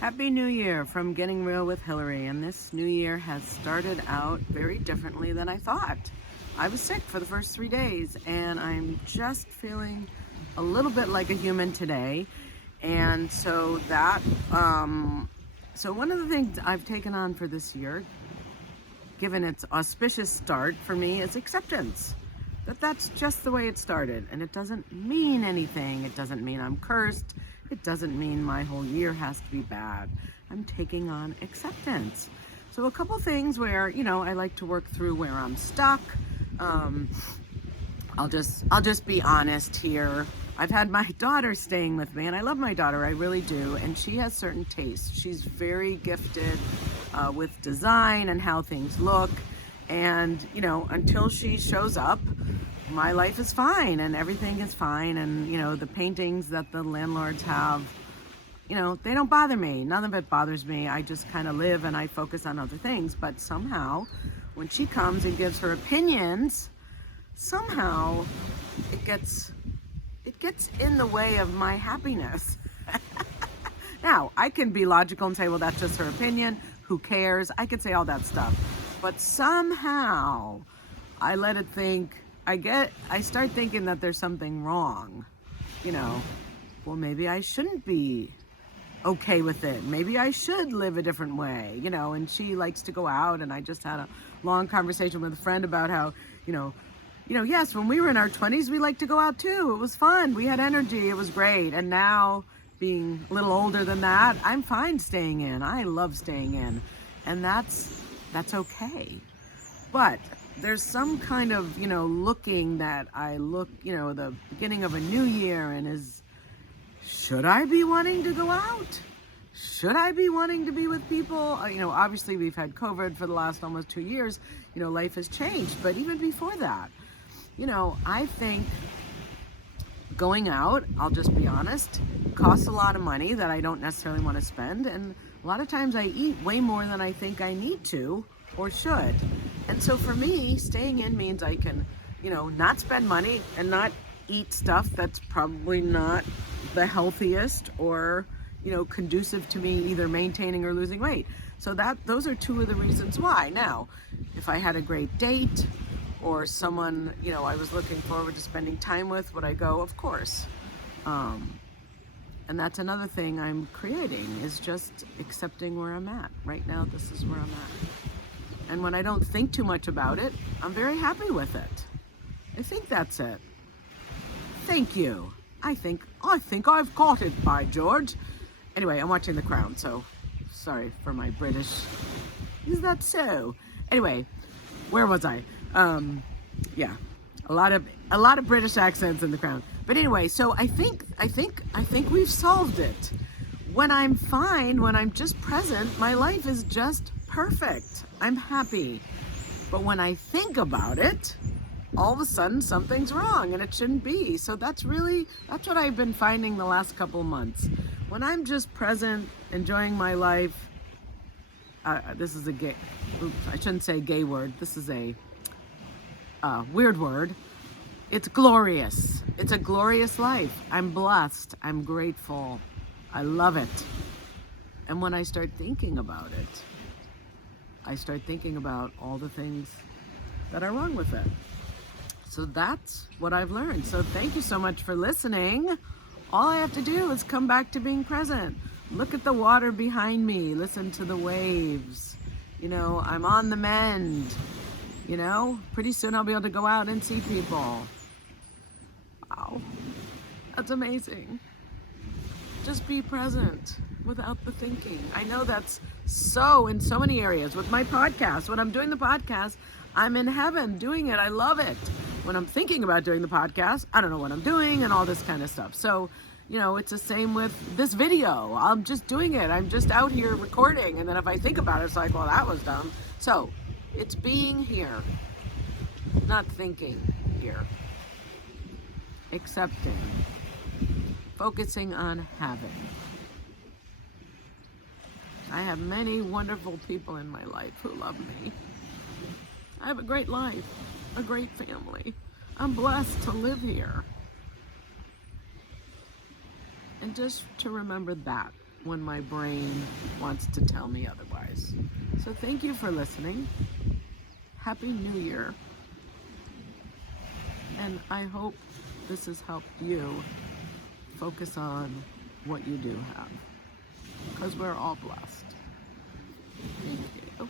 Happy New Year from Getting Real with Hillary, and this new year has started out very differently than I thought. I was sick for the first 3 days, and I'm just feeling a little bit like a human today. And so one of the things I've taken on for this year, given its auspicious start for me, is acceptance. That's just the way it started, and it doesn't mean anything. It doesn't mean I'm cursed. It doesn't mean my whole year has to be bad. I'm taking on acceptance. So a couple things where, I like to work through where I'm stuck. I'll just be honest here. I've had my daughter staying with me, and I love my daughter, I really do, and she has certain tastes. She's very gifted with design and how things look, and until she shows up, my life is fine and everything is fine, and the paintings that the landlords have, they don't bother me. None of it bothers me. I just kind of live and I focus on other things. But somehow when she comes and gives her opinions, somehow it gets in the way of my happiness. Now, I can be logical and say, well, that's just her opinion, who cares? I could say all that stuff, but somehow I let it think. I start thinking that there's something wrong. Well, maybe I shouldn't be okay with it. Maybe I should live a different way, and she likes to go out, and I just had a long conversation with a friend about how, yes, when we were in our 20s, we liked to go out too. It was fun. We had energy. It was great. And now, being a little older than that, I'm fine staying in. I love staying in. And that's okay. But there's some kind of, looking that I look, the beginning of a new year, and should I be wanting to go out? Should I be wanting to be with people? Obviously we've had COVID for the last almost 2 years. Life has changed. But even before that, I think going out, I'll just be honest, costs a lot of money that I don't necessarily want to spend. And a lot of times I eat way more than I think I need to or should. And so for me, staying in means I can, not spend money and not eat stuff that's probably not the healthiest or, conducive to me either maintaining or losing weight. So those are two of the reasons why. Now, if I had a great date or someone, I was looking forward to spending time with, would I go? Of course. And that's another thing I'm creating, is just accepting where I'm at. Right now, this is where I'm at. And when I don't think too much about it, I'm very happy with it. I think that's it. Thank you. I think I've caught it, by George. Anyway, I'm watching The Crown, so sorry for my British. Is that so? Anyway, where was I? Yeah, a lot of British accents in The Crown. But anyway, so I think we've solved it. When I'm fine, when I'm just present, my life is just perfect. I'm happy. But when I think about it, all of a sudden something's wrong and it shouldn't be. So that's what I've been finding the last couple months. When I'm just present, enjoying my life, this is I shouldn't say gay word. This is a weird word. It's glorious. It's a glorious life. I'm blessed. I'm grateful. I love it. And when I start thinking about it, I start thinking about all the things that are wrong with it. So that's what I've learned. So thank you so much for listening. All I have to do is come back to being present. Look at the water behind me. Listen to the waves. I'm on the mend. Pretty soon I'll be able to go out and see people. Wow, that's amazing. Just be present without the thinking. I know that's so in so many areas. With my podcast, when I'm doing the podcast, I'm in heaven doing it. I love it. When I'm thinking about doing the podcast, I don't know what I'm doing and all this kind of stuff. So, it's the same with this video. I'm just doing it. I'm just out here recording. And then if I think about it, it's like, well, that was dumb. So it's being here, not thinking here. Accepting. Focusing on having. I have many wonderful people in my life who love me. I have a great life, a great family. I'm blessed to live here. And just to remember that when my brain wants to tell me otherwise. So thank you for listening. Happy New Year. And I hope this has helped you focus on what you do have, because we're all blessed. Thank you.